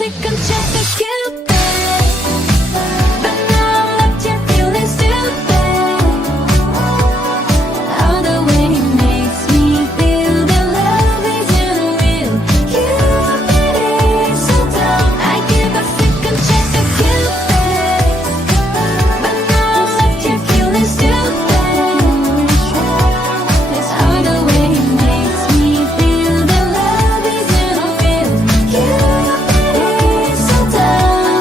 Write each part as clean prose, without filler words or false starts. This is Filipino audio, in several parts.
second chance to Cupid, but now I'm left here feeling stupid. All the way he makes me feel that love isn't real. Cupid is so dumb. I give a second chance to Cupid, but now I'm left here feeling stupid. It's all the way he makes me feel that love isn't real. Cupid is so dumb.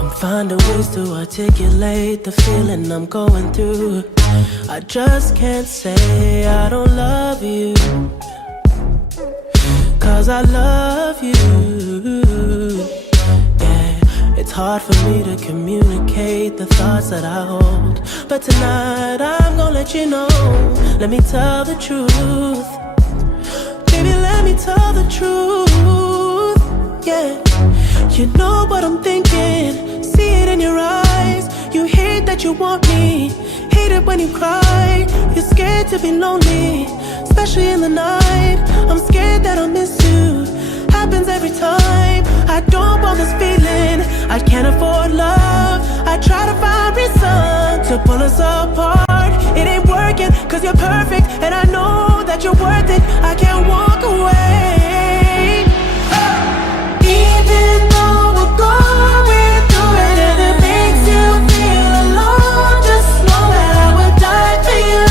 I'm finding ways to articulate the feeling I'm going through. I just can't say I don't love you, 'cause I love you. Yeah, it's hard for me to communicate the thoughts that I hold, but tonight I'm gonna let you know. Let me tell the truth. Baby, let me tell the truth. Yeah, you know what I'm thinking. See it in your eyes. You hate that you want me. Hate it when you cry. You're scared to be lonely, especially in the night. I'm scared that I'll miss you. Happens every time. I don't want this feeling. I can't afford love. I try to find reason to pull us apart. It ain't working 'cause you're perfect, and I know that you're worth it. I can't walk away. Even though we're going through it and it makes you feel alone, just know that I would die for you.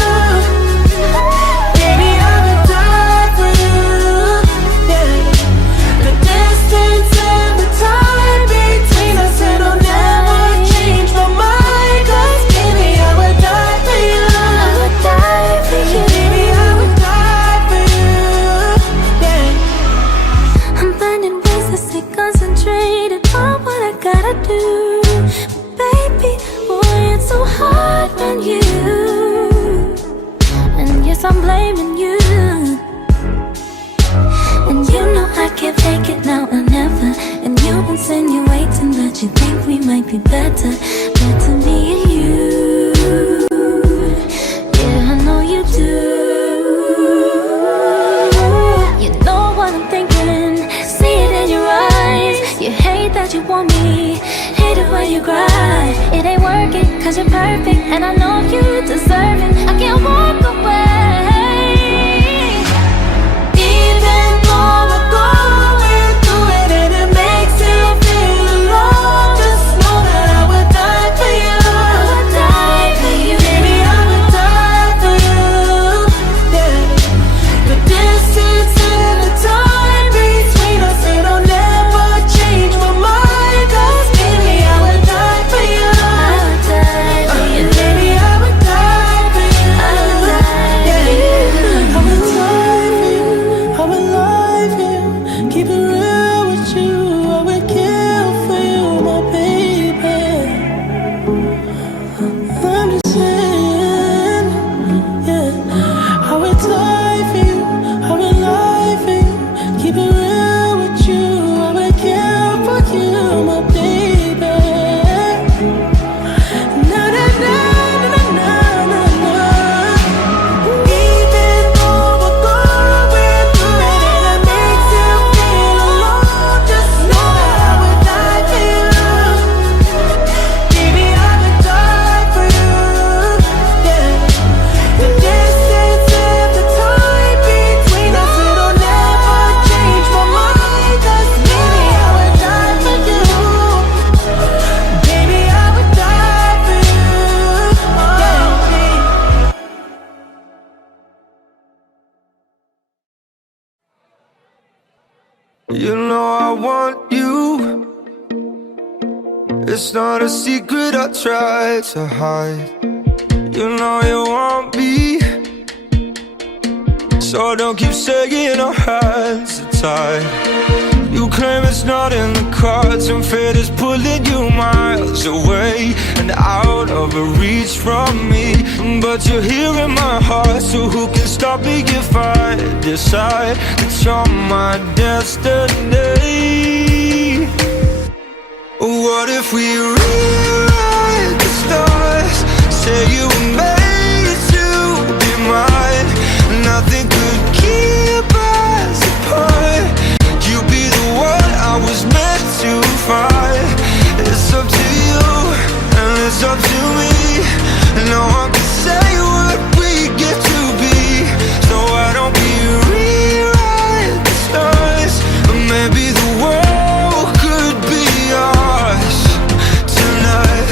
Baby, I would die for you. Yeah. The distance and the time between us, it'll never change my mind. 'Cause baby, I would die for you. I would die for you. Baby, I would die for you. Yeah. I'm finding ways to stay concentrated on what I gotta do. Baby, boy, it's so hard on you. And yes, I'm blaming you. And you know I can't fake it now or never. And you insinuating that you think we might be better. Better me and you. Yeah, I know you do. You know what I'm thinking. See it in your eyes. You hate that you want me. Hate it when you cry. It ain't working 'cause you're perfect, and I know you deserve it. I can't walk away. Even though we're going through it and it makes you feel alone, just know that I would die for you. I would die for you. Baby, I would die for you. Yeah. The distance and the time between us, it'll never change my mind. 'Cause baby, I would die for you. I would die for you. Baby, I would die for you. I would die for you. I would die for you. I would lie for you. Keep it real with you. I would kill for you, my baby. I'm just saying, yeah. I would die for you. I would lie for you. Keep it real with you. I would kill for you, my baby. Na na na na na na na. Even though we're going through it and it makes you feel alone, just know that I would die for you. Baby, I would die for you. Yeah. The distance and the time between us, it'll never change my mind. 'Cause baby, I would die for you. Baby, I would die for you. You know I want you. It's not a secret I try to hide. You know you want me, so don't keep saying our hands are tied. You claim it's not in the cards, and fate is pulling you miles away and out of reach from me. But you're here in my heart, So who can stop me if I decide that you're my destiny? What if we rewrite the stars? Say you were made to be mine. Nothing could keep us apart. You'd be the one I was meant to find. It's up to you and it's up to me. No one can say what we get to be. So why don't we rewrite the stars? Or maybe the world could be ours tonight.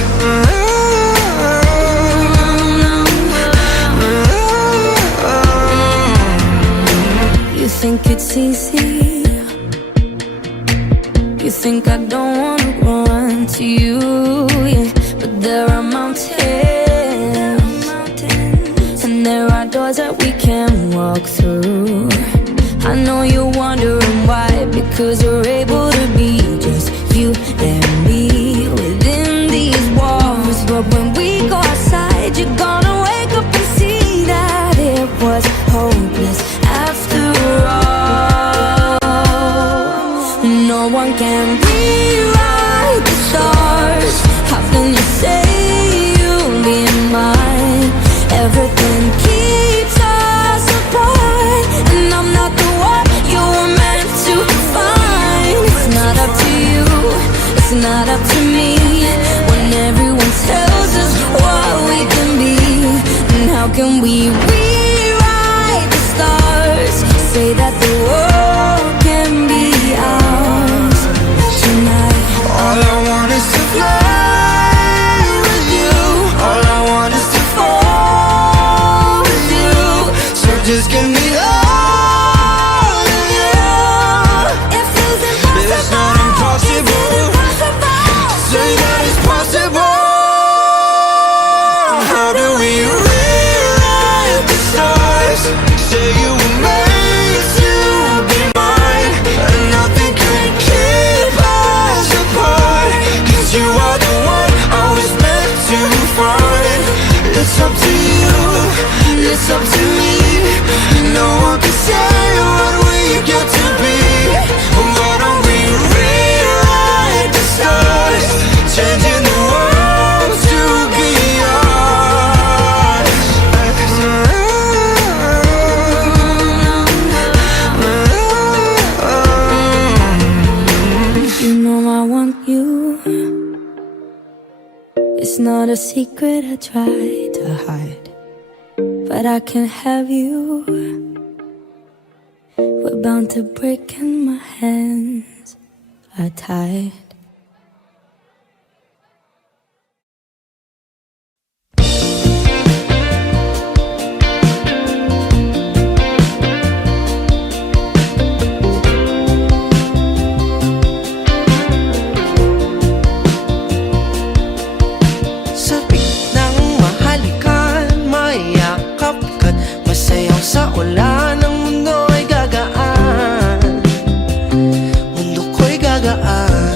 You think it's easy? You think I don't wanna run to you, yeah. But there are mountains, and there are doors that we can walk through. I know you're wondering why, because we're able to be just you and me within these walls. But when we go outside, you're gonna wake up and see that it was hopeless after all. No one can rewrite the stars. How can you say you'll be mine? Everything keeps us apart, and I'm not the one you were meant to find. It's not up to you, it's not up to me, when everyone tells us what we can be. And how can we rewrite the stars? Say that the world can be ours tonight. All I want is to fly with you. All I want is to fall with you. So just give me all of you. It feels impossible. It's not impossible. Say that it's possible. How do we rewrite the stars? Say you were made to be mine, and nothing could keep us apart. 'Cause you are the one I was meant to find. It's up to you, it's up to me. No one can say what we get to be. Why don't we rewrite the stars? Changing the world to be ours. You know I want you. It's not a secret I try to hide, but I can have you. We're bound to break and my hands are tied. Sabik ng mahalikan, mayakap ka't masayaw sa ulan. Ang mundo ay gagaan, mundo ko'y gagaan.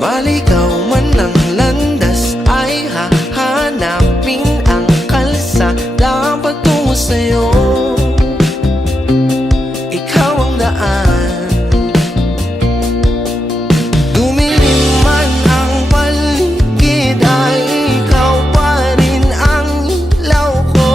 Maligaw man ang landas, ay hahanapin ang kalsada patungo sa'yo. Ikaw ang daan. Dumilim man ang paligid, ay ikaw pa rin ang ilaw ko.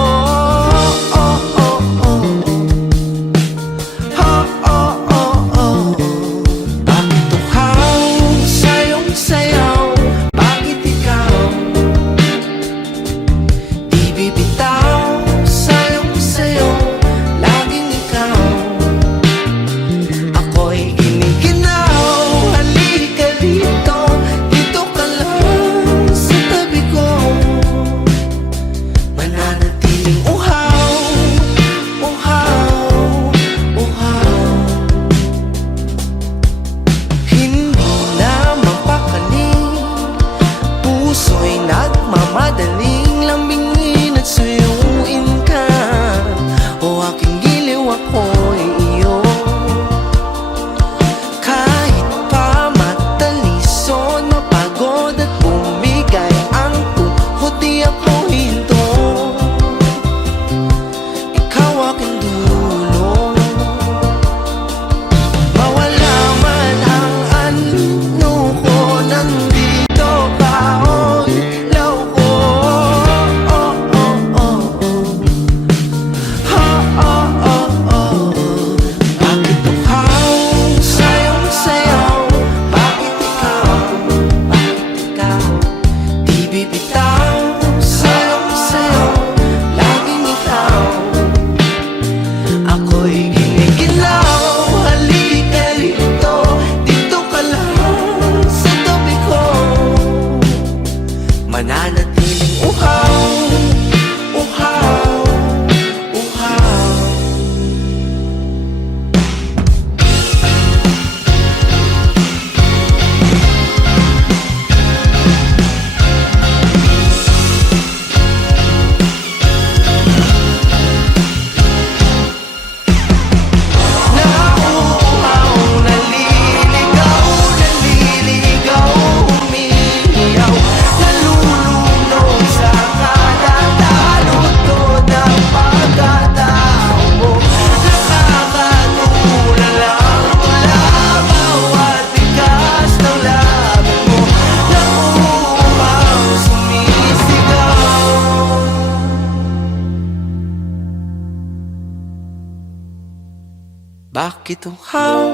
Bakit uhaw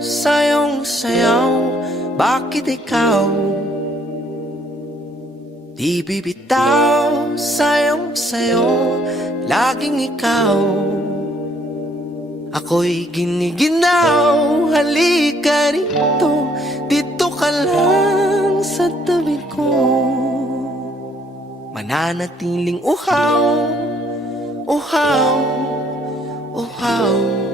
sayong sayaw? Bakit ikaw di bibitaw? Sayong sayo, laging ikaw. Ako'y giniginaw, halika rito, dito ka lang sa tabi ko. Mananatiling uhaw, uhaw, uhaw.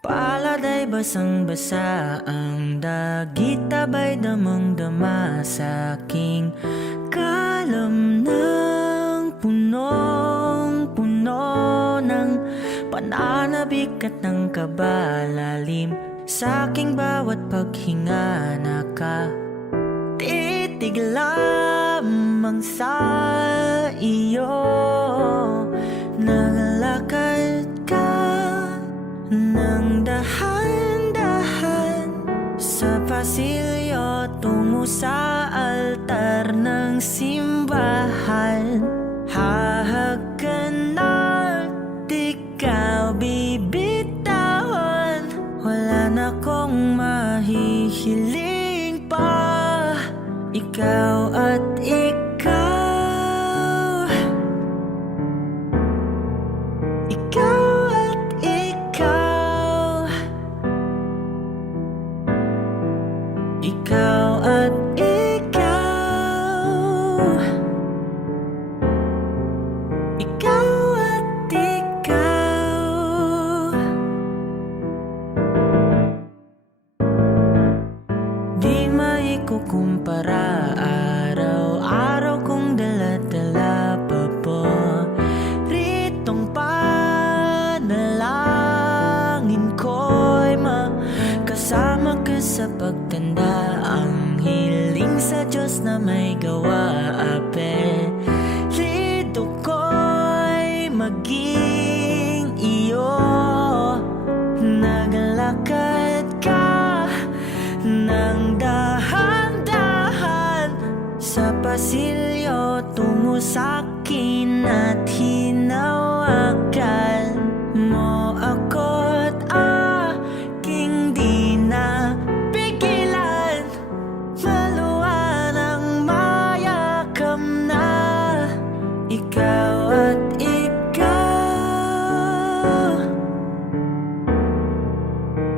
Palad ay basang-basa, ang dagit abay damang-dama sa aking kalam ng punong-puno ng pananabik at ng kabalalim. Sa aking bawat paghinga nakatitig lamang sa iyo. Naglakad ka nang dahan-dahan sa pasilyo tungo sa altar ng simbahan. Hahagan at ikaw bibitawan, wala na kong mahihiling pa. Ikaw at ikaw, ikaw at ikaw, ikaw at ikaw, ikaw at ikaw. Di maikukumpara, araw-araw kong dala-dala pa po ritong panalangin ko'y makasama ka sa pagtanda. Ang hiling sa Diyos na may gawa, apelido ko'y maging iyo. Naglakad ka nang dahan-dahan sa pasilyo tungo sa'kin at hinawakan mo ako't aking di na pigilan. Maluwan ang mayakam na ikaw at ikaw,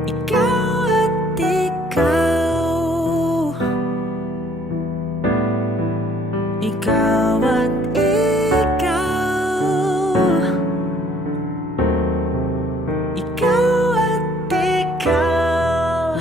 ikaw at ikaw, ikaw at ikaw, ikaw at ikaw.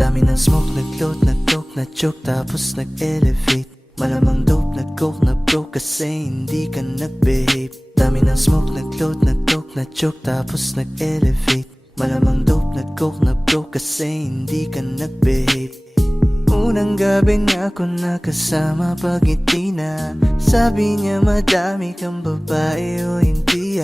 Dami ng smoke, nag-load, nag-coke, na-choke, tapos nag-elevate. Malamang dope, nag-coke, na-broke kasi hindi ka nag-behave. Dami ng smoke, nag-load, nag-coke, na-choke, tapos nag-elevate. Malamang dope, nag-coke, na-broke kasi hindi ka nag-behave. Unang gabi niya ako nakasama pag ngiti na sabi niya madami kang babae o hindi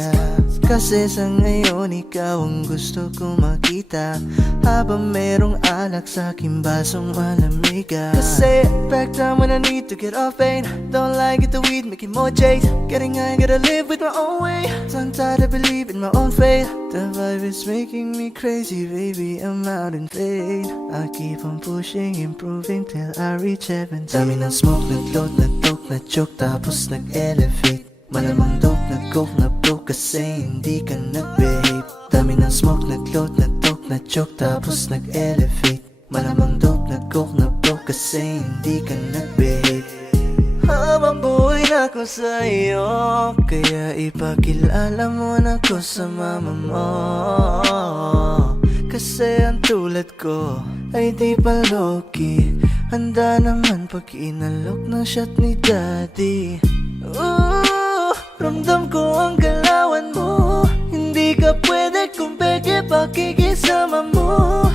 Kasi sa ngayon ikaw ang gusto ko makita, habang merong alak sa aking basong malamig Kasi back down when I need to get off pain. Don't like it, the weed making more chase. Getting high, gotta live with my own way. So I'm tired of believing my own fate. The vibe is making me crazy, baby, I'm out in pain. I keep on pushing, improving till I reach heaven. Dami ng smoke, nag-load, nag-coke, na-choke, tapos nag-elevate. Malamang dope, nag-coke, na-broke kasi hindi ka nag-behave. Dami ng smoke, nag-load, nag-talk, na-choke, tapos nag-elevate. Malamang dope, nag-coke, na-broke kasi hindi ka nag-behave. Habang buhay na ko sa'yo, kaya ipakilala mo na ko sa mama mo. Kasi ang tulad ko ay di pa low-key. Handa naman pag inalok ng shot ni daddy. Ramdam ko ang galawan mo. Hindi ka pwede kung peke pakikisama mo.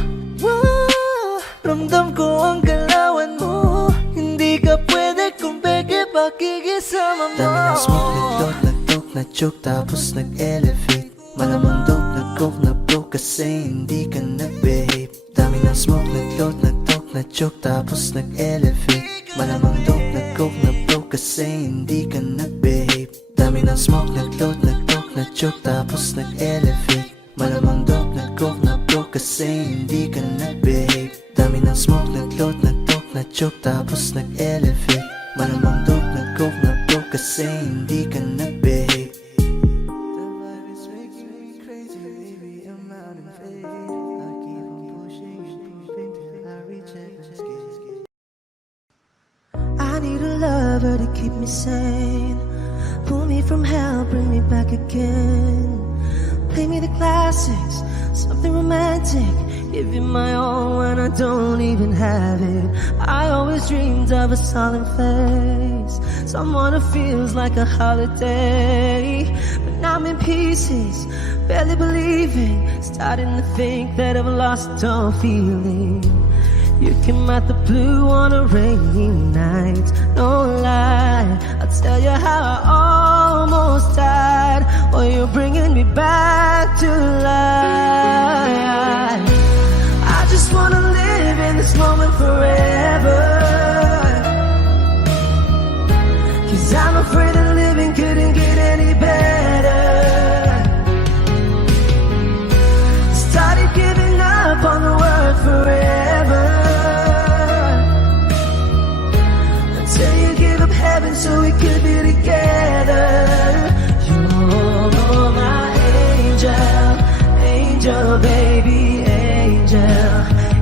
Ramdam ko ang galawan mo. Hindi ka pwede kung peke pakikisama mo. Dami ng smoke, nag-load, nag-talk, na-choke, tapos nag-elevate. Malamang dope, nag-coke, na-broke kasi hindi ka nag-behave. Dami ng smoke, nag-load, nag-talk, na-choke, tapos nag-elevate. Malamang dope, nag-coke, na-broke kasi hindi ka nag-behave. Dami ng smoke, nag-load, nag-talk, na-choke, tapos nag-elevate. Malamang dope, nag-coke, na-broke kasi hindi ka nag-behave. Dami ng smoke, nag-load, nag-talk, na-choke, tapos nag-elevate. Malamang dope, nag-coke, na-broke kasi hindi ka nag-behave. The vibe is making me crazy, baby, I'm out in fade. I keep on pushing and pushing till I reach heaven's gate. I need a lover to keep me sane. Pull me from hell, bring me back again. Play me the classics, something romantic. Give you my all when I don't even have it. I always dreamed of a solid face, someone who feels like a holiday. But now I'm in pieces, barely believing, starting to think that I've lost all feeling. You came out the blue on a rainy night, no lie, I'll tell you how I almost died. Well, you're bringing me back to life. I just wanna live in this moment forever, 'cause I'm afraid that living couldn't get any better. Started giving up on the word forever, until you give up heaven so we could be together. You're my angel, angel baby, angel.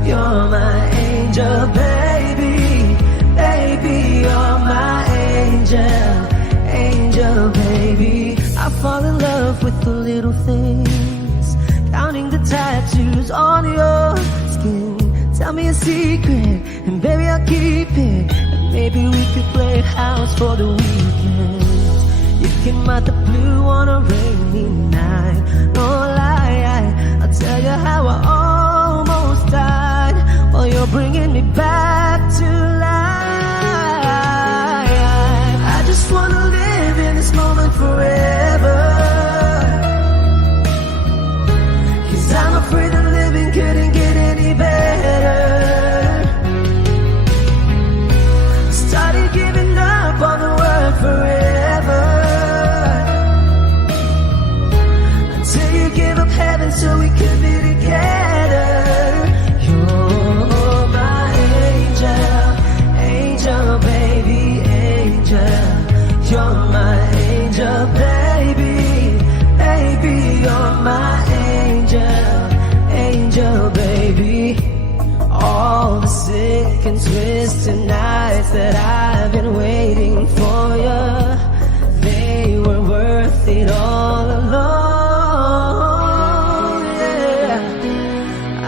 You're my angel baby, baby. You're my angel, angel baby. I fall in love with the little things, counting the tattoos on your skin. Tell me a secret, and baby I'll keep it. And maybe we could play house for the weekend. You came out the blue on a rainy night, no lie, I'll tell you how I almost died. While you're bringing me back to life. I just wanna live in this moment forever, 'cause I'm afraid that living couldn't get any better. Started giving up on the word forever, until you give up heaven so we could be together. You're my angel, angel baby, angel. You're my angel baby, baby. You're my angel, angel baby. All the sick and twisted nights that I've been waiting for you, they were worth it all alone. Yeah,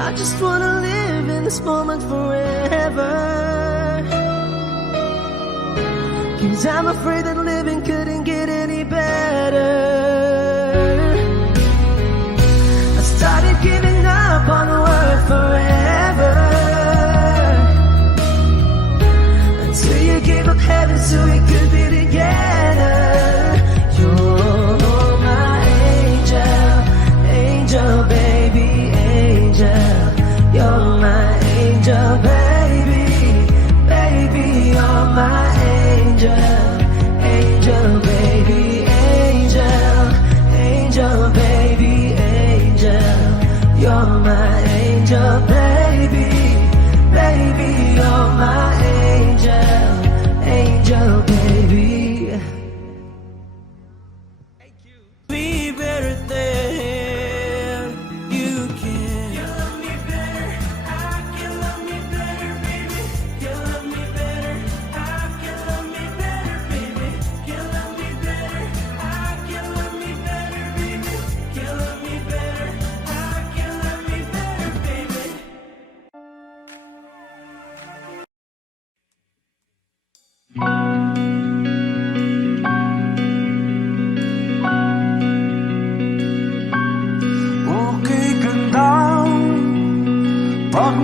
I just wanna live in this moment forever, 'cause I'm afraid that living couldn't get any better. I started giving up on the word forever, until you gave up heaven so we could be together. You're my angel, angel baby, angel. You're my angel baby, baby. You're my angel,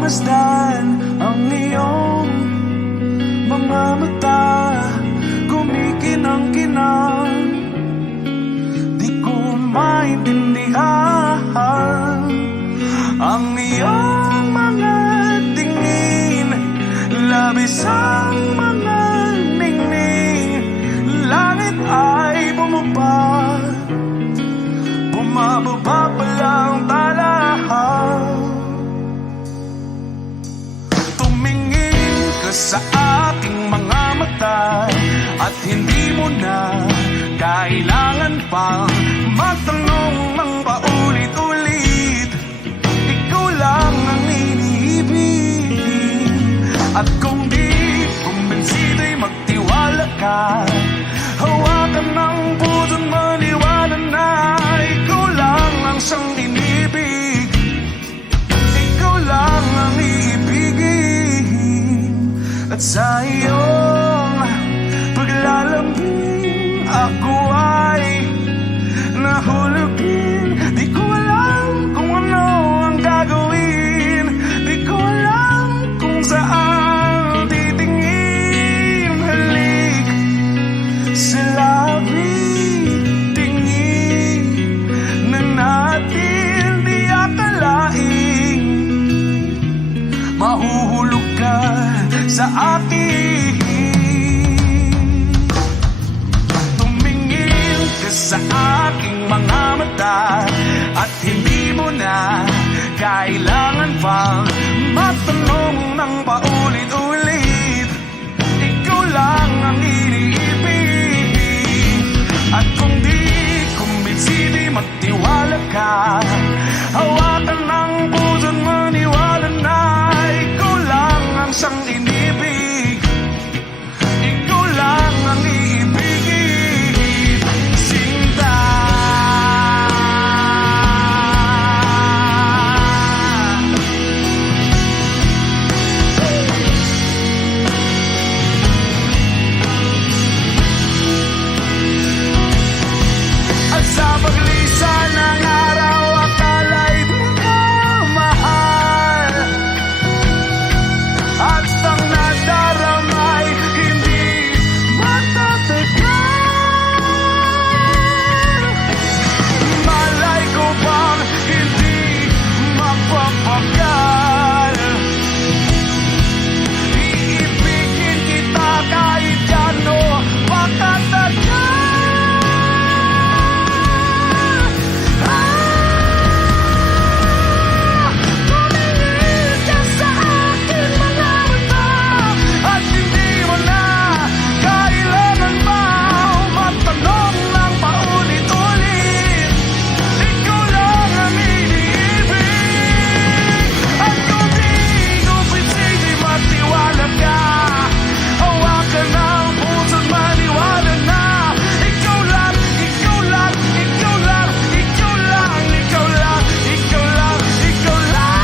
Pagmasdan ang iyong mga mata, kumikinang-kinang. Di ko maintindihan ang iyong mga tingin, labis ang mga ningning. Langit ay bumaba, bumababa pa lang tala. Tumingin ka sa aking mga mata at hindi mo na kailangan pang magtanong ng paulit-ulit. Ikaw lang ang iniibig, at kung di kumbinsido'y magtiwala ka. Hawakan ng puso't maniwala na ikaw lang ang siyang inibig. Ikaw lang ang iibigin, at sa iyong paglalambing ako ay nahulugin. Di ko alam kung ano ang gagawin, di ko alam kung saan titingin. Halik sa labi, tingin na natin di akalain. Mahuhulog ka sa akin. Tumingin ka sa aking mga mata at hindi mo na kailangan pang magtanong ng paulit-ulit. Ikaw lang ang iniibig, at kung di kumbinsido'y magtiwala ka. Hawakan ng puso't maniwala na ikaw lang ang siyang inibig. Ikaw lang ang iibigin, Sinta. At sa paglisan ng araw, akala'y di ka mahal, at ang nadaramay hindi matatagal. Malay ko bang hindi mapapagal? Iibigin kita kahit gano makatagal. Tumingin ka sa aking mga mata at hindi mo na kailangan pa magtanong ng paulit-ulit. Ikaw lang ang iniibig, at kung di kumbinsido'y magtiwala ka. Hawakan ng puso't maniwala na ikaw lang, ikaw lang, ikaw lang, ikaw lang, ikaw lang, ikaw lang, ikaw lang.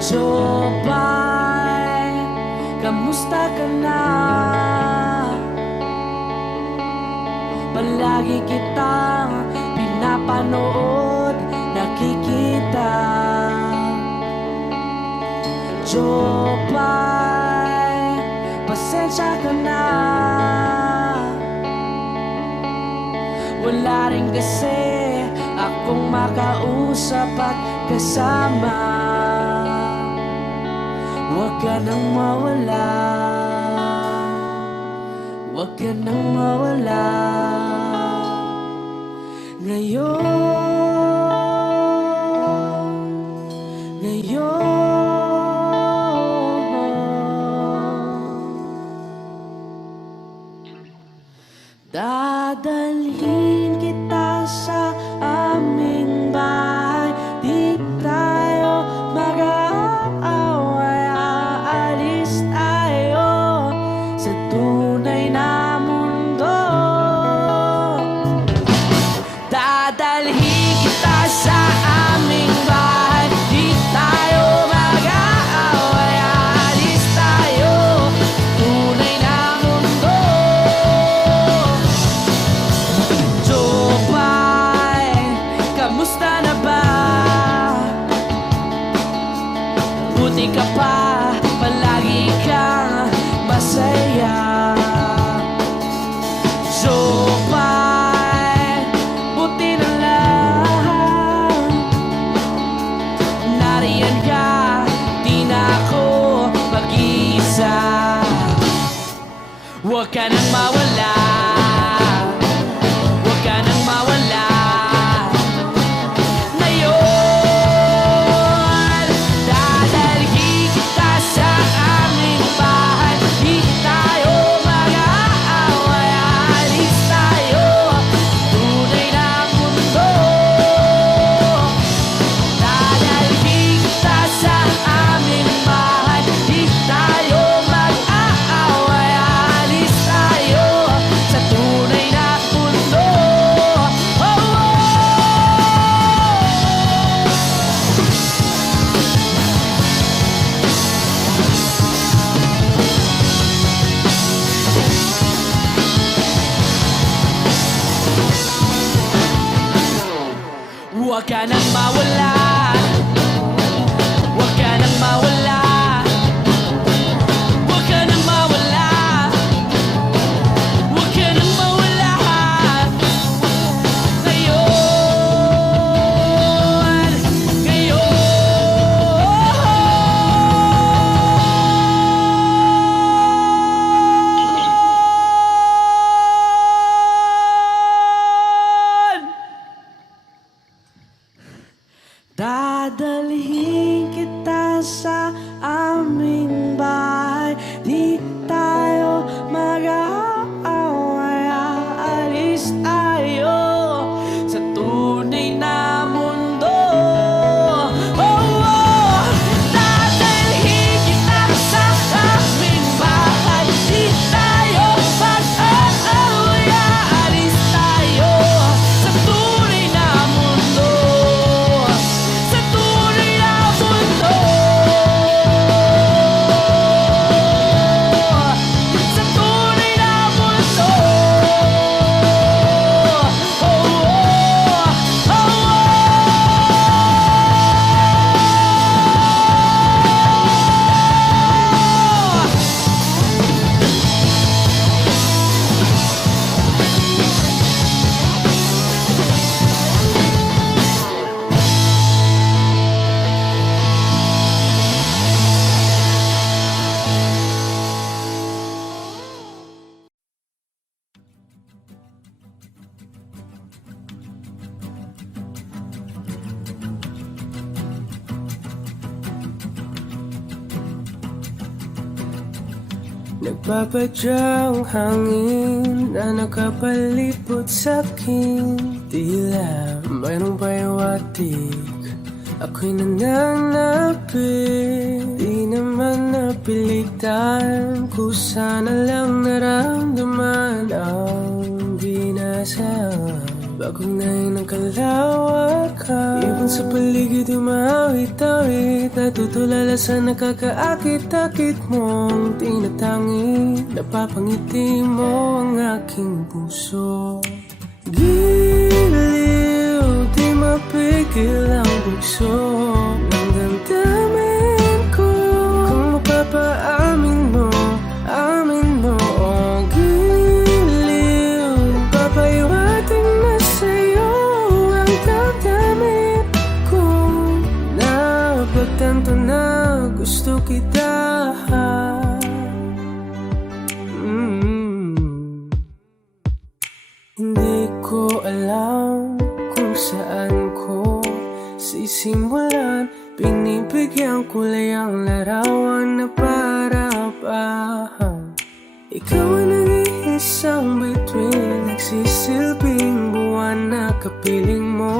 So bye. kamusta ka na? Palagi kitang pinapanood, nakikita. Jopay, pasensya ka na. Wala rin kasi akong makausap at kasama. Huwag ka nang mawala, huwag ka nang mawala. Dadalhin kita sa aming bahay, di tayo mag-aaway, aalis tayo sa tunay na mundo. Dadalhin kita sa aming bahay, di tayo mag-aaway, aalis tayo tunay na mundo. Jopay, kamusta na ba? Buti ka pa, palagi kang masaya. Jopay, buti na lang nariyan ka, di na ako mag-iisa. Huwag ka nang mawala, huwag ka nang mawala. Ngayon, dadalhin kita sa aming bahay, di tayo mag-aaway, aalis tayo tunay na mundo. Dadalhin kita sa aming bahay, di tayo mag-aaway, aalis tayo sa tunay na mundo. Oh, oh. Huwag ka nang mawala, huwag ka nang mawala, huwag ka nang mawala, huwag ka nang mawala. Ngayon, ngayon. Dadalhin kita sa aming bahay, di tayo mag-aaway, aalis tayo sa tunay na mundo. Oh, oh. Dadalhin kita sa aming bahay, di tayo mag-aaway, aalis tayo sa tunay na mundo. Sa tunay na mundo. Sa tunay na mundo. Oh, oh, oh, oh. Nagpapadyang hangin na nakapalipot sa'kin, tila mayroong pahiwatig, ako'y nananapit. Di naman napilitan, kusa na lang naramdaman ang binasa Bagong nahin ng kalawakan, ibon sa paligid yung maawit-awit, natutulala sa nakakaakit-akit mong tinatangi. Napapangiti mo ang aking puso. Giliw, di mapigil ang bugso ng damdamin ko. Kung mapapaamin mo, amin mo. Oh, giliw, papahiwatig na sa'yo ang damdamin ko. Napagtanto na gusto kita. Hindi ko alam kung saan ko sisimulan. Binibigyan kulay ang larawan na para-parahan. Ikaw ang nag-iisang bituin, nagsisilbing buwan na kapiling mo.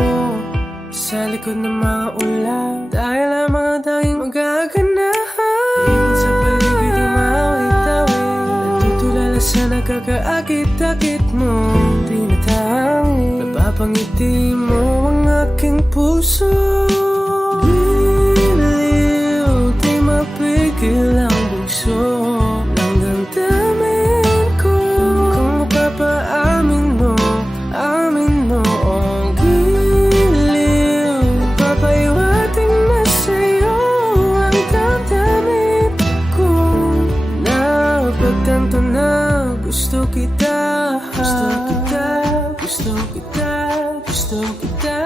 Sa likod ng mga ulan, dahil ang mga tanging magaganahan. Ibon sa paligid yung maawit-awit, natutulala sa nakakaakit-akit mo. Tinatangi, napapangiti mo ang aking puso. Giliw, di mapigil ang bugso ng damdamin ko. Kung mapapaamin mo, amin mo. Oh, giliw, papahiwatig na sa'yo ang damdamin ko. Napagtanto na gusto kita. Gusto kita, gusto kita, gusto kita.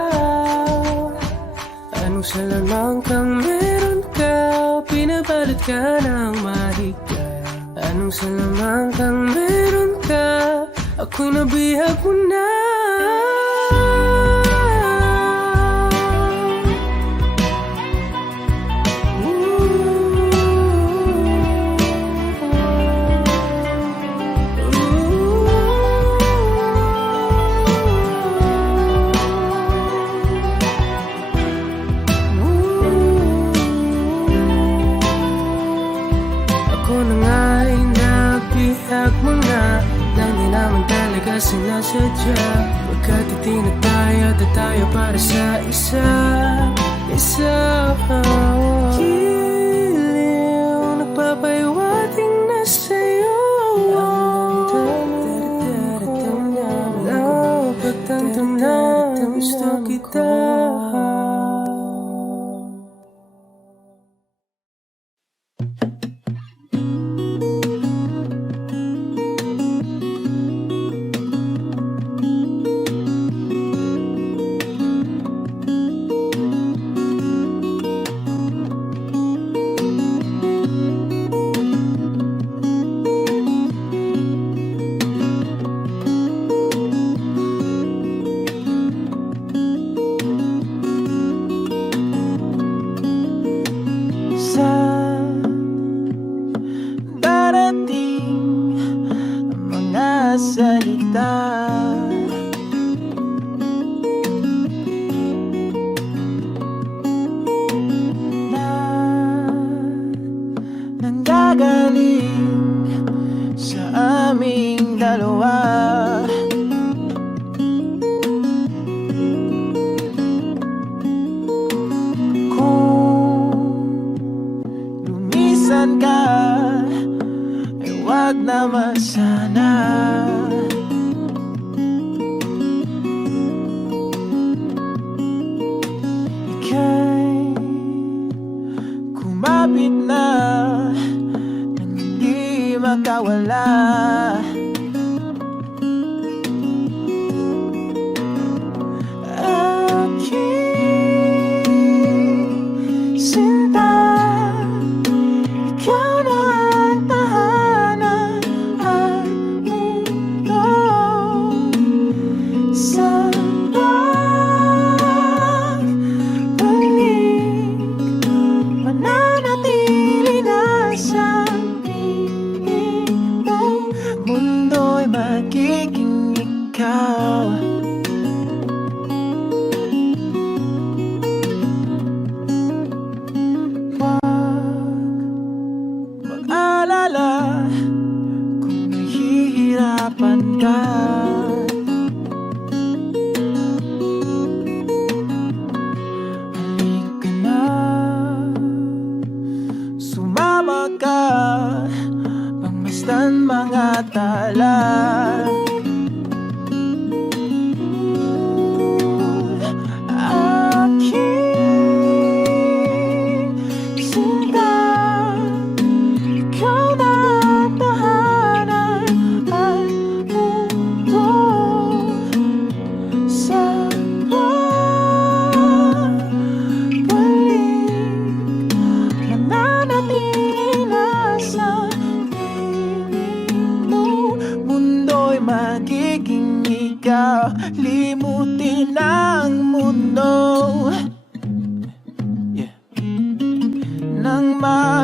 Anong salamang kang meron ka, pinabalot ka ng mahika. Anong salamang kang meron ka, ako'y nabihag mo na. Ako na nga'y nabihag mo na, nang di naman talaga sinasadya. Pagkat itinataya at tayo para sa isa. Giliw, nagpapahiwatig na sa'yo ang damdamin ko. Napagtanto na gusto kita.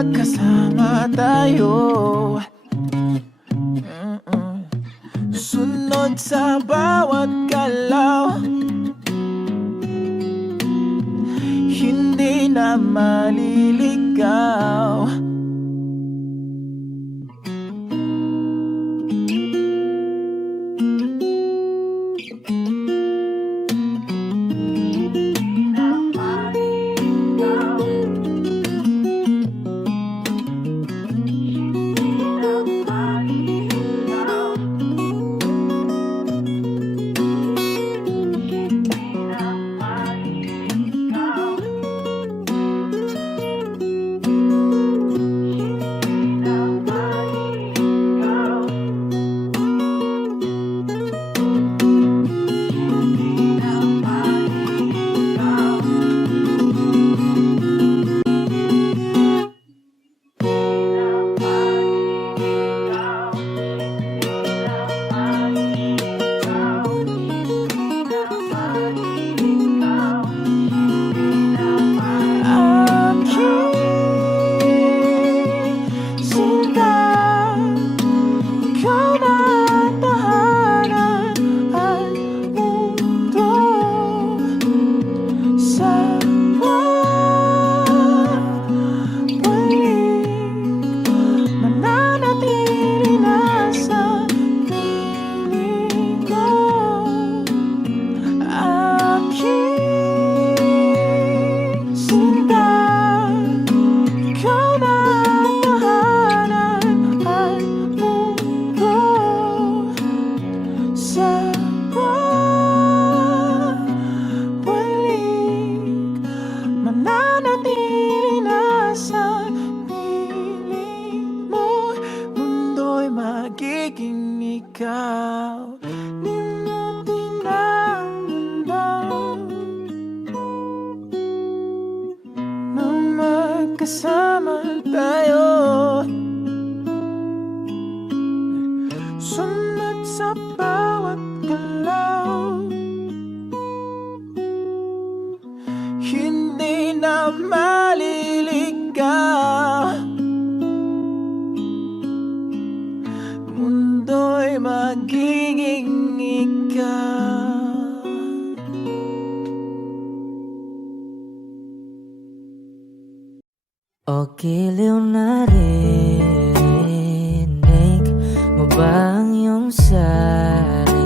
magkasama tayo. Sunod sa bawat galaw, hindi na maliligaw. Magiging ikaw, di mo tinamdaman na magkasama tayo. Sunod sa bawat galaw, hindi na maliligaw. Mundo'y magiging ikaw. O giliw na rinig mo ba ang iyong sarili?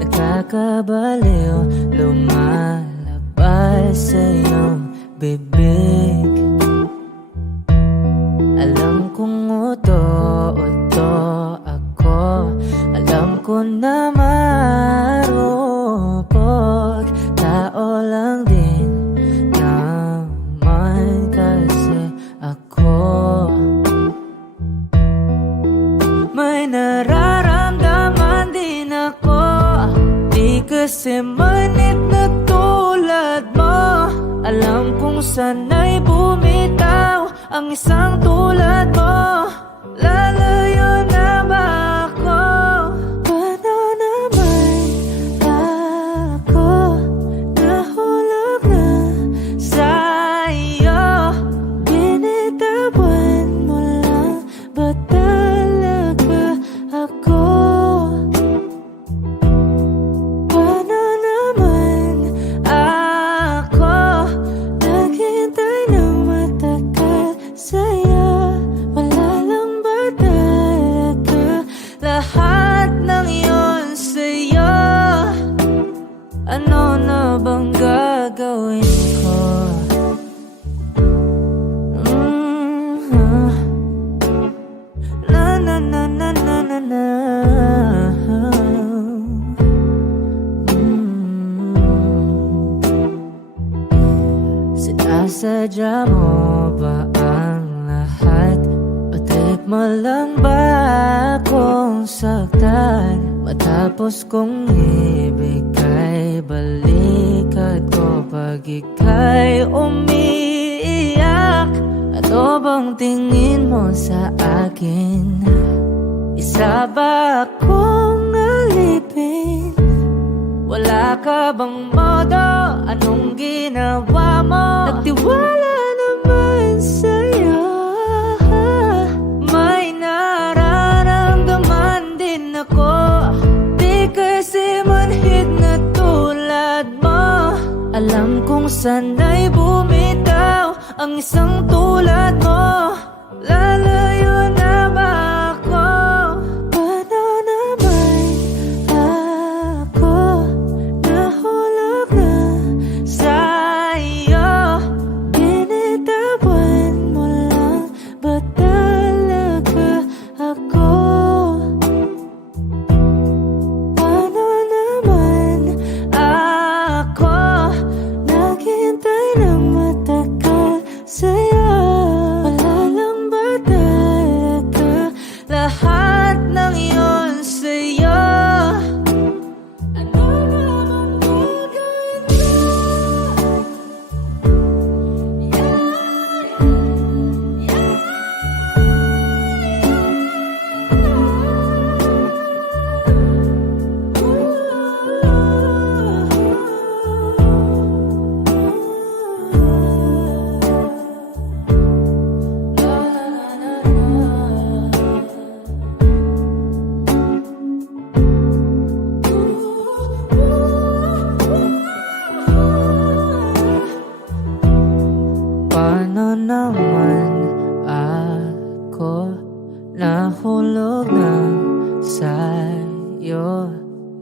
Nakakabaliw, lumalabas sa iyong bibig. Alam kong uto-uto ako, alam ko na marupok, tao lang din naman kasi ako. May nararamdaman din ako, di kasi manit na tulad mo. Alam kong sana'y bumitaw ang isang tulad mo. Lalayo na ba ako? Paano naman ako nahulog na sa'yo? Binitawan mo lang ba talaga ako? Paano naman ako naghintay ng matagal sa'yo? Wala lang ba talaga lahat ng yun sa'yo? Ano na bang gagawin ko? Na na na na na na na. Sinasadya mo ba ang lahat? O trip mo lang ba akong saktan? Matapos kong ibigay balikat ko pag ika'y umiiyak. Ano bang tingin mo sa akin? Isa ba akong alipin? Wala ka bang modo? Anong ginawa mo? Nagtiwala naman sa Alam kong sana'y bumitaw ang isang tulad mo. Lalayo na ba ako? Paano naman ako nahulog na sa'yo? Binitawan mo lang ba talaga ako? Paano naman ako naghintay ng matagal sa'yo? Wala lang ba talaga lahat ng iyon sa'yo? Ano naman gagawin mo? Paano naman ako nahulog na sa'yo?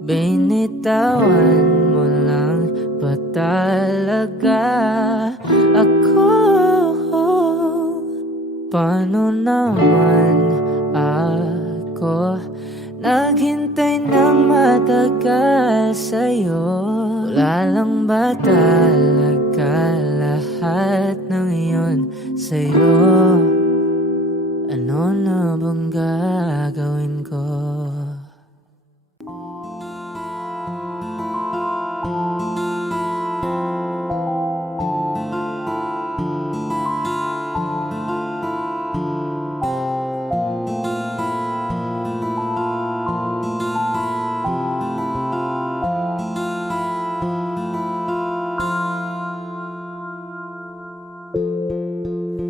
Binitawan mo lang ba talaga ako? Paano naman ako naghintay ng matagal sa'yo? Wala lang ba talaga lahat ng iyon sa'yo? Ano na bang gagawin ko?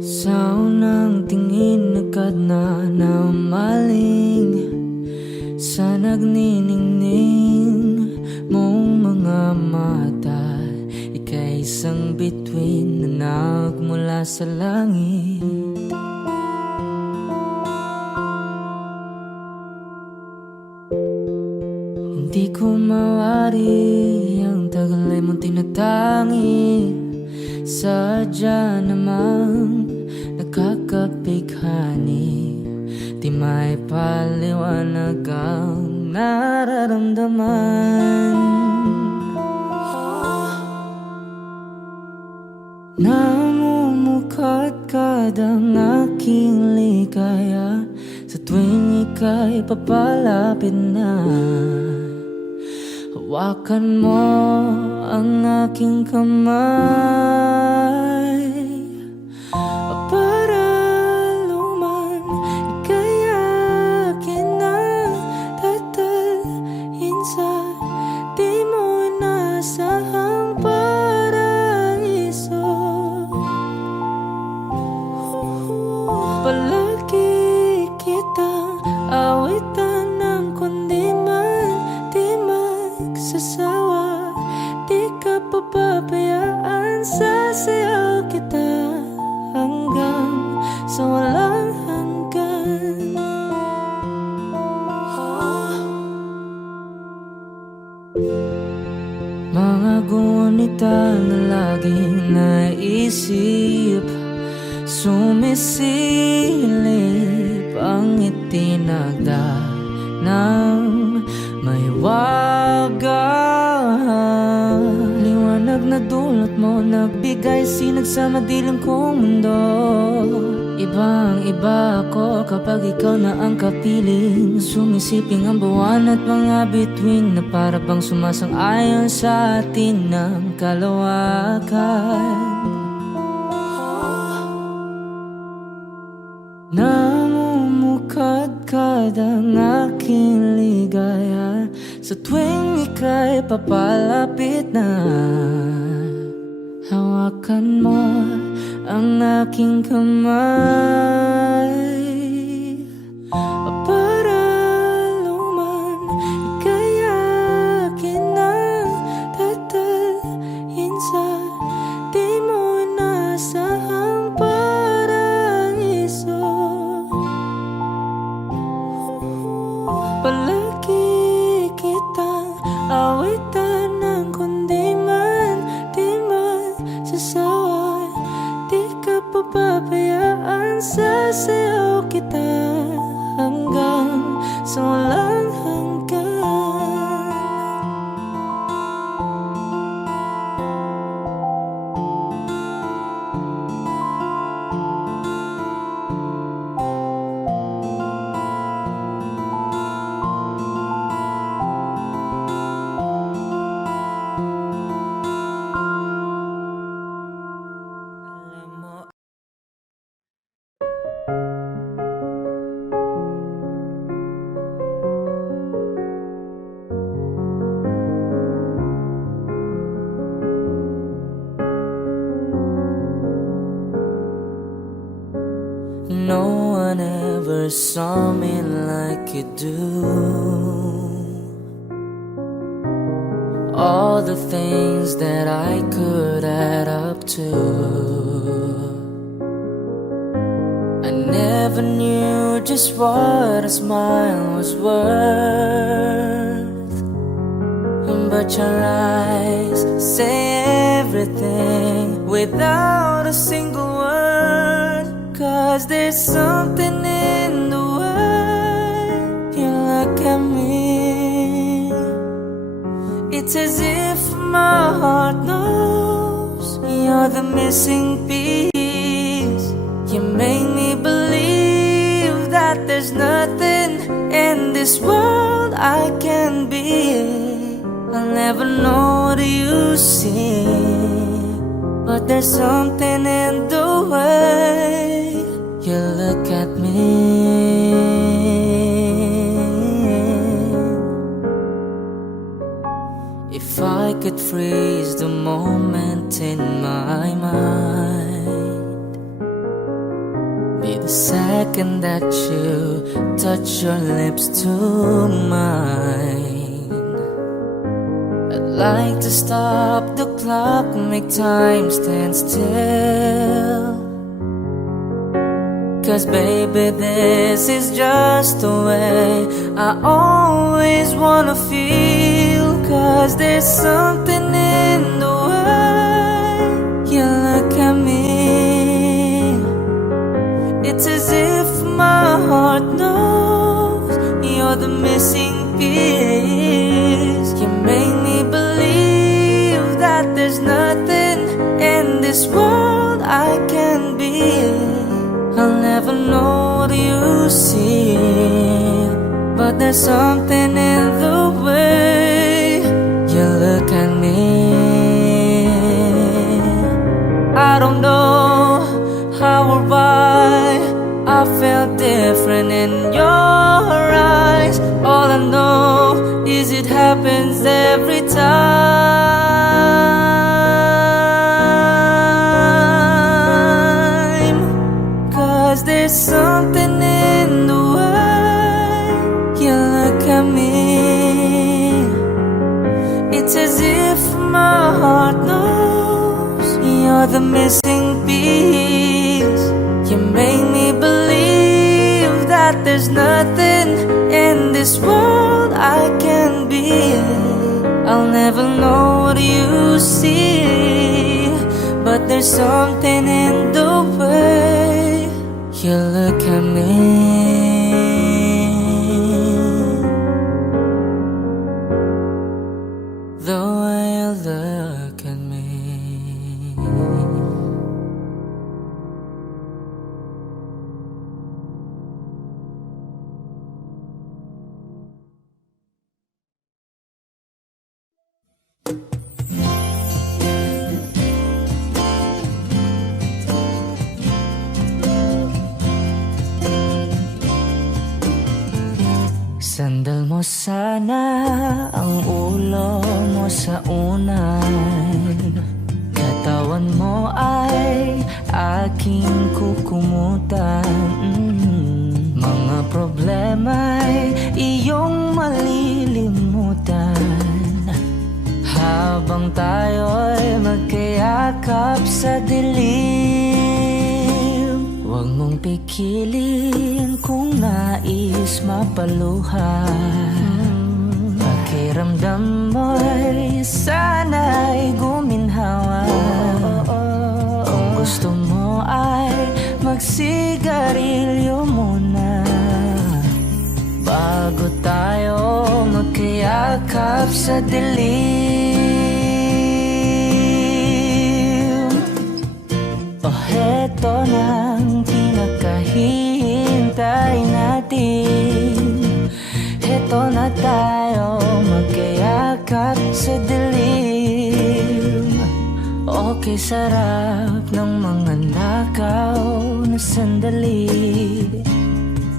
Sa unang tingin agad na namaling sa nagniningning mong mga mata. Ika'y isang bituin na nagmula sa langit. Hindi ko mawari ang tagal ay mong tinatangi. Sadya namang nakakapighani, di may paliwanag ang nararamdaman. Namumukadkad ang aking ligaya sa tuwing ika'y papalapit na. Hawakan mo ang aking kamay para luman ika'y akin na tatalhin sa di mo inasahang paraiso. Palagi kitang awitan ng kundi man di magsasawa. Di ka papabayaan, sasayaw kita hanggang sa walang hanggan. Mga gunita na laging naisip, sumisilip ang itinagda ng may wagang liwanag na dulot mo, nagbigay sinag sa madilim kong mundo. Ibang iba ako kapag ikaw na ang kapiling, sumisiping ang buwan at mga bituin na para bang sumasang-ayon sa atin ng kalawakan. Namumukadkad ang aking ligaya sa tuwing ika'y papalapit na. Hawakan mo ang aking kamay para luman ika'y akin na tatalhin sa never saw me like you do. All the things that I could add up to, I never knew just what a smile was worth. But your eyes say everything without a single word. 'Cause there's something in the way you look at me. It's as if my heart knows you're the missing piece. You make me believe that there's nothing in this world I can be. I'll never know what you see, but there's something in the way you look at me. If I could freeze the moment in my mind, be the second that you touch your lips to mine. I'd like to stop the clock, make time stand still. 'Cause baby, this is just the way I always wanna feel. 'Cause there's something in the way you look at me. It's as if my heart knows you're the missing piece. You make me believe that there's nothing in this world I can be. I'll never know what you see, but there's something in the way you look at me. I don't know how or why I felt different in your eyes. All I know is it happens every time. 'Cause there's something in the way you look at me. It's as if my heart knows you're the missing piece. You make me believe that there's nothing in this world I can be. I'll never know what you see, but there's something in the way you look at me. The way you look at me. Sandal mo sana ang ulo mo sa unan. Katawan mo ay aking kukumutan. Mga problema'y iyong malilimutan. Habang tayo'y magkayakap sa dilim. Huwag mong pikilin kung nais mapaluhan. Pakiramdam mo'y sana'y guminhawa. Kung gusto mo ay magsigarilyo muna bago tayo magkayakap sa dilim. O heto nang pinakahihintay natin. Heto na tayo magkayakap sa dilim. Okay, sarap ng mga nakaw na sandali.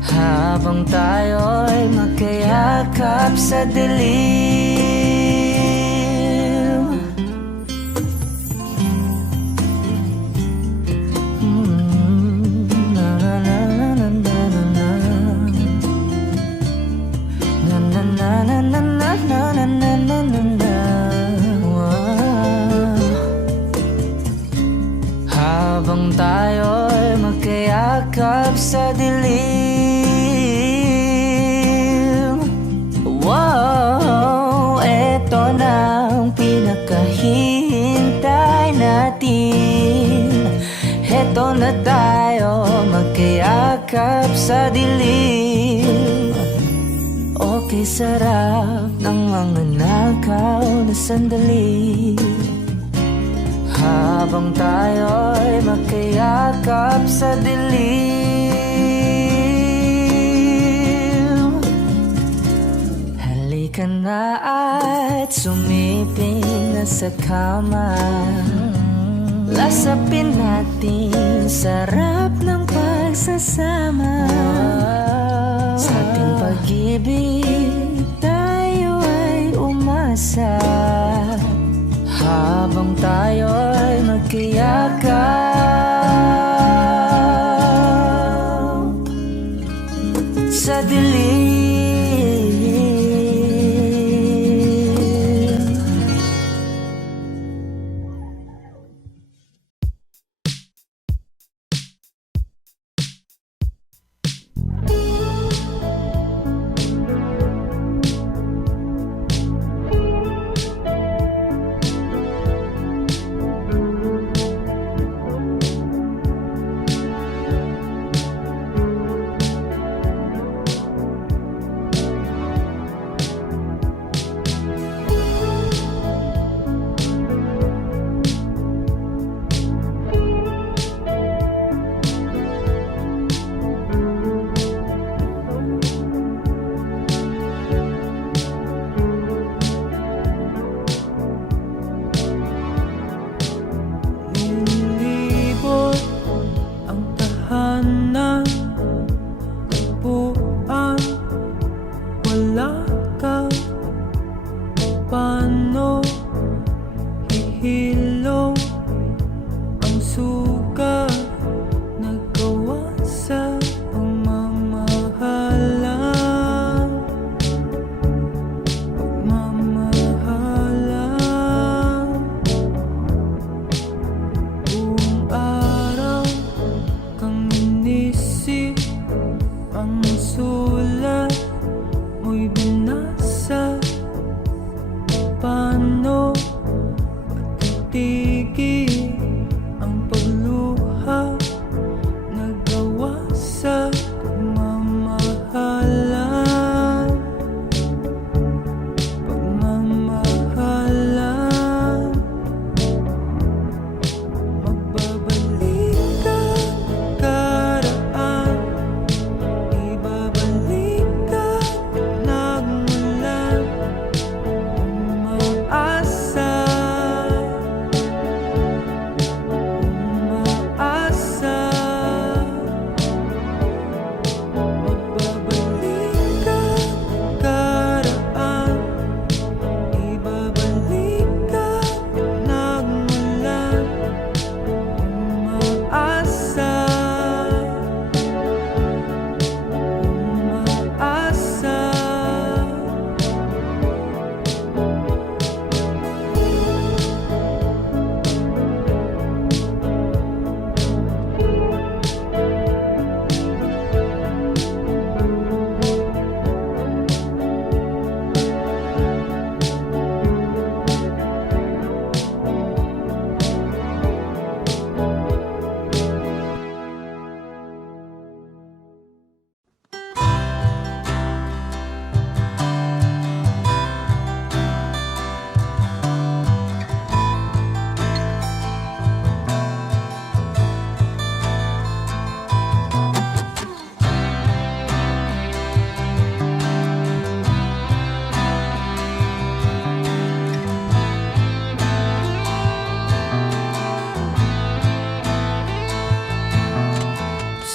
Habang tayo'y magkayakap sa dilim. Na na na na na na na. na tayo magkayakap sa dilim. Okay, sarap ng mga nakaw na sandali, habang tayo'y magkayakap sa dilim. Halika na at sumiping na sa kama, lasapin natin sarap ng pagsasama. Sa ating pag-ibig tayo ay umasa, habang tayo'y magkayakap sa dilim. Nilibot ang tahanan, tagpuan, wala ka. Paano hihilom ang sugat, nagawa sa pagmamahalan, pagmamahalan. Buong araw kang inisip, ang sulat mo'y binasa. Paano matitigil ang pagluha, nagawa sa pagmamahalan, pagmamahalan. Magbabalik ka karaan, ibabalik ka nagmulan. Umaasa, umaasa. Magbabalik ka karaan, ibabalik ka nagmulan. Umaasa, umaasa.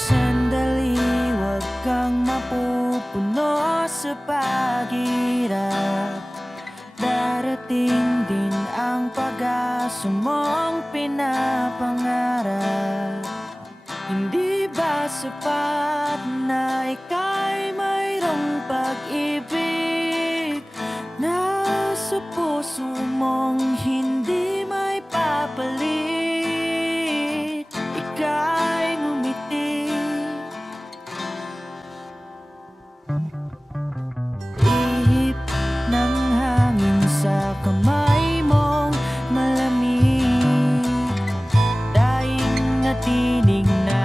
Sandali, wag kang mapupuno sa paghirap. Darating din ang pag-asa mong pinapangarap. Hindi ba sapat na ika'y mayroong pag-ibig na sa puso mong hindi may papalit? Ika'y ngumiti, ihip ng hangin sa kamay mong malamig, daing na tinig na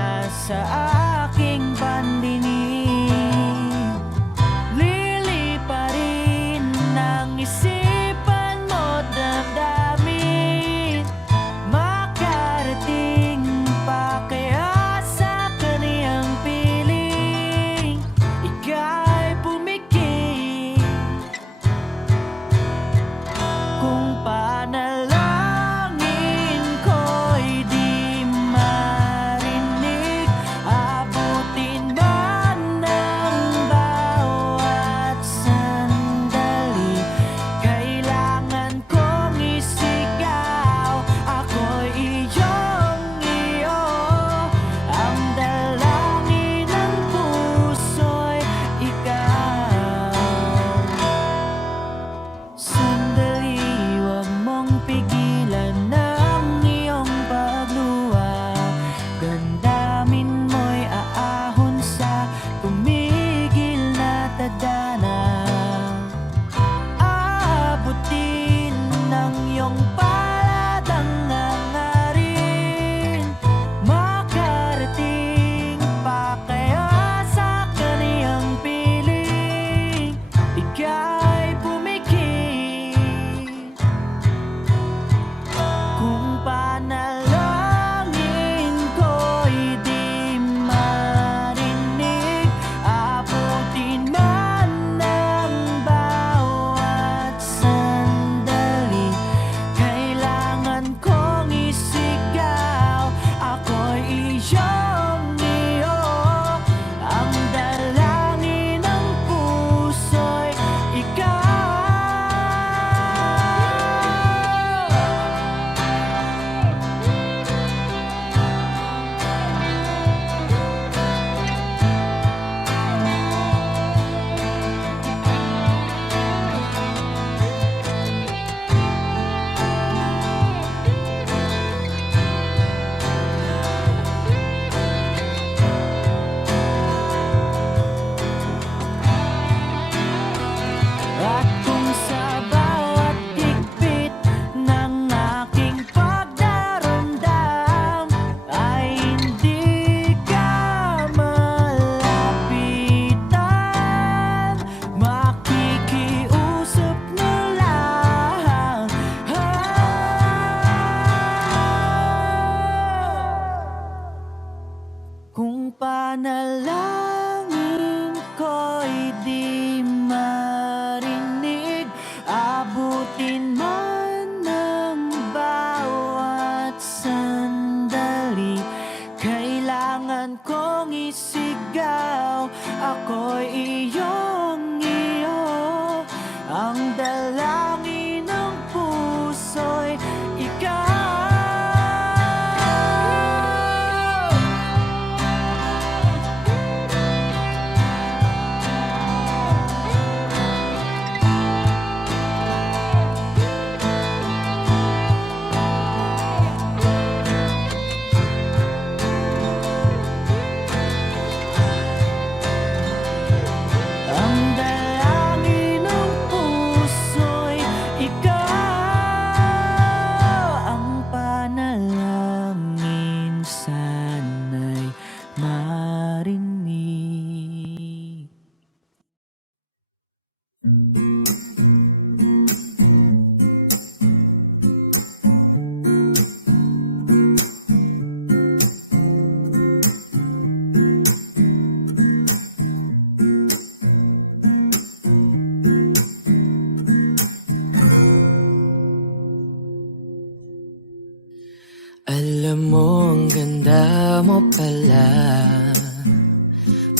Alam mo, ang ganda mo pala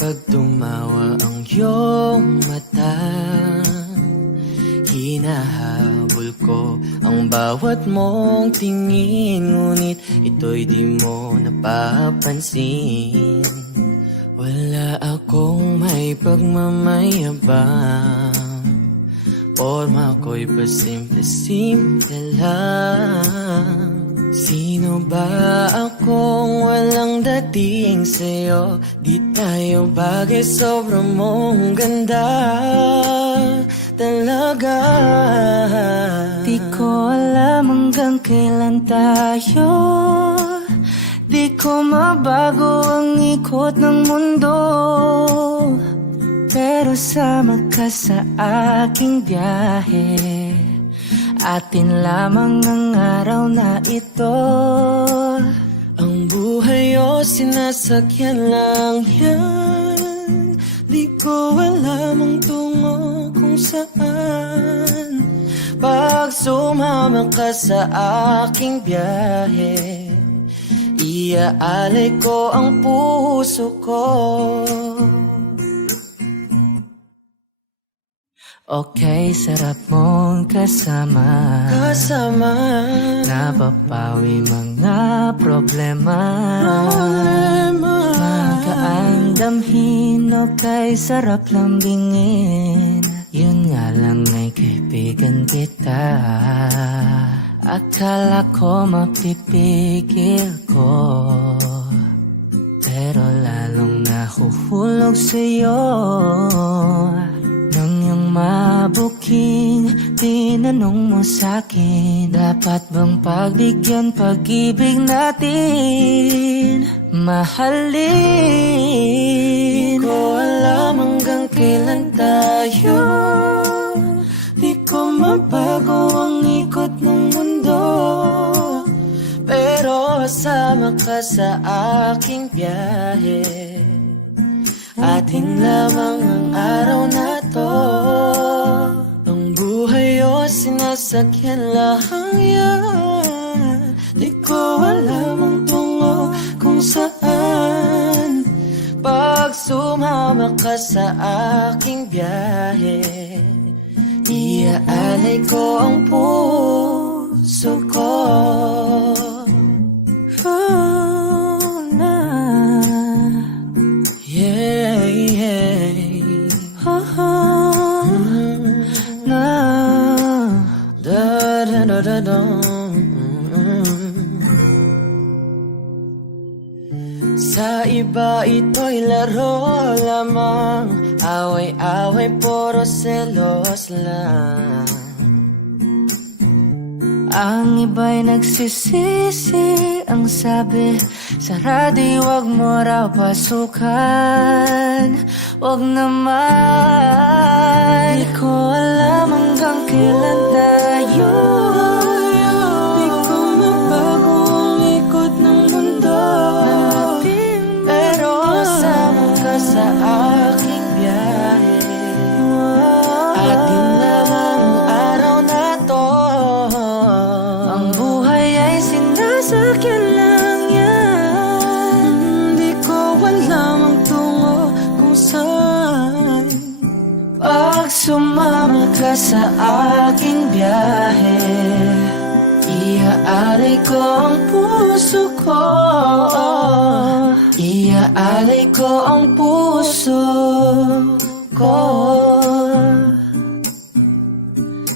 pag tumawa ang iyong mata. Hinahabol ko ang bawat mong tingin, ngunit ito'y di mo napapansin. Wala akong may pagmamayabang, forma ko'y pasimple-simple lang. Sino ba akong walang dating sa'yo? Di tayo bagay, sobrang mong ganda talaga. Di ko alam hanggang kailan tayo, di ko mabago ang ikot ng mundo, pero sama ka sa aking biyahe. Atin lamang ang araw na ito. Ang buhay o sinasakyan lang yan, di ko alam ang tungo kung saan. Pag sumama ka sa aking biyahe, iaalay ko ang puso ko. Okay, sarap mong kasama, napapawi mga problema. Magaan damhin, okay, sarap lambingin. Yun nga lang ay kaibigan kita. Akala ko mapipigil ko, pero lalong nahuhulog sa'yo. Nang iyong mabuking tinanong mo sa'kin, dapat bang pagbigyan pag-ibig natin, mahalin? Di ko alam hanggang kailan tayo, di ko mabago ang ikot ng mundo, pero sama ka sa aking biyahe. Atin lamang ang araw na to. Ang buhay o sinasakyan lang yan, di ko alam ang tungo kung saan. Pag sumama ka sa aking biyahe, iaalay ko ang puso ko. Oh, na. Yeah, yeah. Oh, na. Da da da da da. Sa iba ito'y laro lamang, away-away puro selos lang. Ang iba'y nagsisisi, ang sabi sa radyo, wag mo raw pasukan. Wag naman. Di ko alam hanggang kailan tayo, Di ko mabago ang ikot ng mundo, pero sama ka sa aking biyahe. Atin lamang ang araw na to. ang buhay ay sinasakyan lang yan. Di ko alam ang tungo kung saan. Pag sumama ka sa aking biyahe, iaalay ko ang puso ko. Iaalay ko ang puso ko.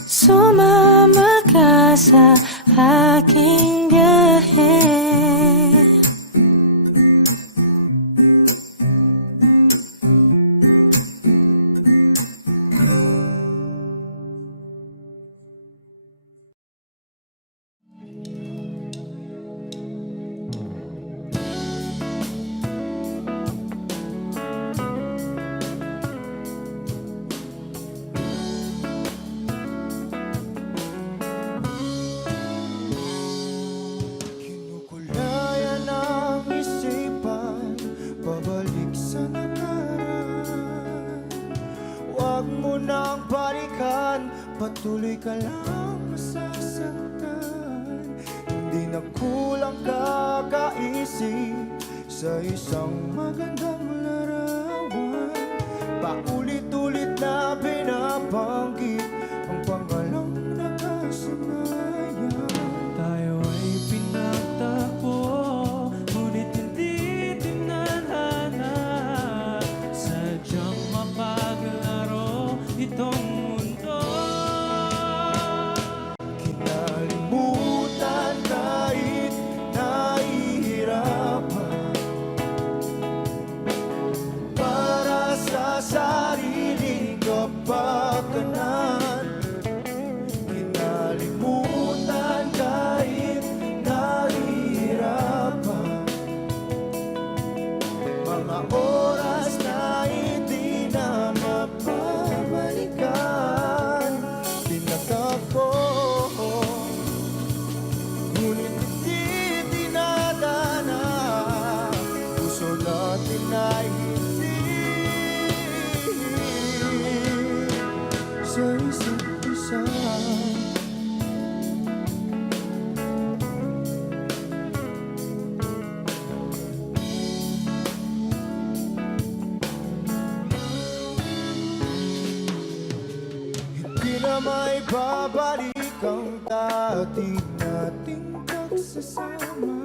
Sumama ka sa aking biyahe. Kinukulayan ang isipan, pabalik sa nakaraan. Huwag mo nang balikan, patuloy ka lang masasaktan. Hindi nakulang kakaisip sa isang magandang larawan. Paulit-ulit na binabanggit ang pangalang nakasanayan. Tayo ay pinagtagpo, ngunit hindi tinadhana. Sadyang mapaglaro itong mundo. Kinalimutan kahit nahihirapan, para sa sariling kapakanan. Kinalimutan kahit nahihirapan, mga oras na hindi na mapabalikan. Pinagtagpo, ngunit hindi dinadana. Puso natin ay hindi sa isa't isa. Hindi na may babalik ang dati nating pagsasama.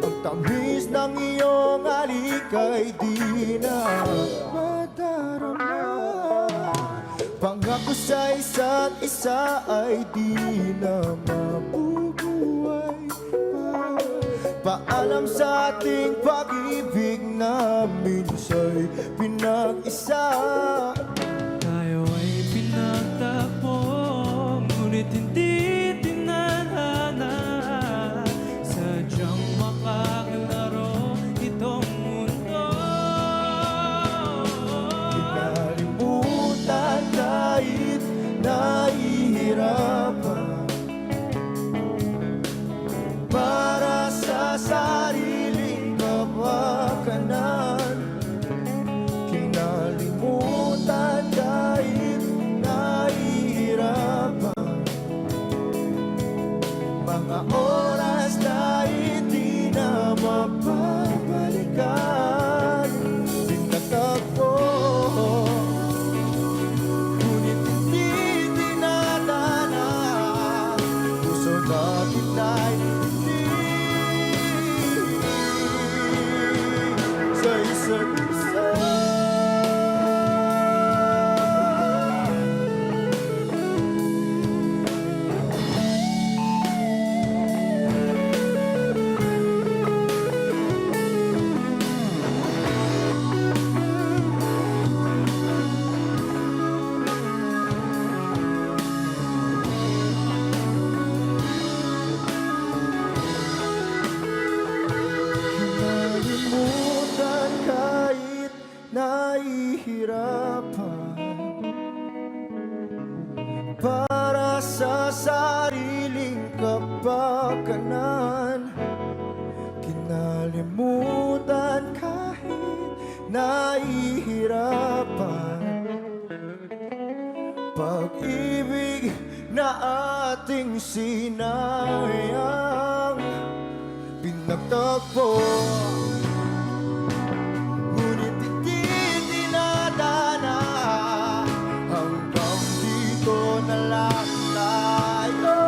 Ang tamis ng iyong halik ay di na madarama. Pangako sa isa't isa ay di na mabubuhay pa. Paalam sa ating pag-ibig na minsa'y pinag-isa. Tayo ay pinagtagpo, ngunit hindi tinadhana. Sadyang mapaglaro itong mundo. Kinalimutan kahit nahihirapan, para sa sariling kapakanan. Kinalimutan kahit nahihirapan, mga oras na hindi na mapabalikan. Pinagtagpo, ngunit hindi dinadana. Puso natin ay hindi sa isa't isa. Kinalimutan kahit nahihirapan, para sa sariling kapakanan. Kinalimutan kahit nahihirapan, pag-ibig na ating sinayang. Pinagtagpo, ngunit hindi dinadana. Hanggang dito na lang tayo.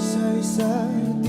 Sa isa't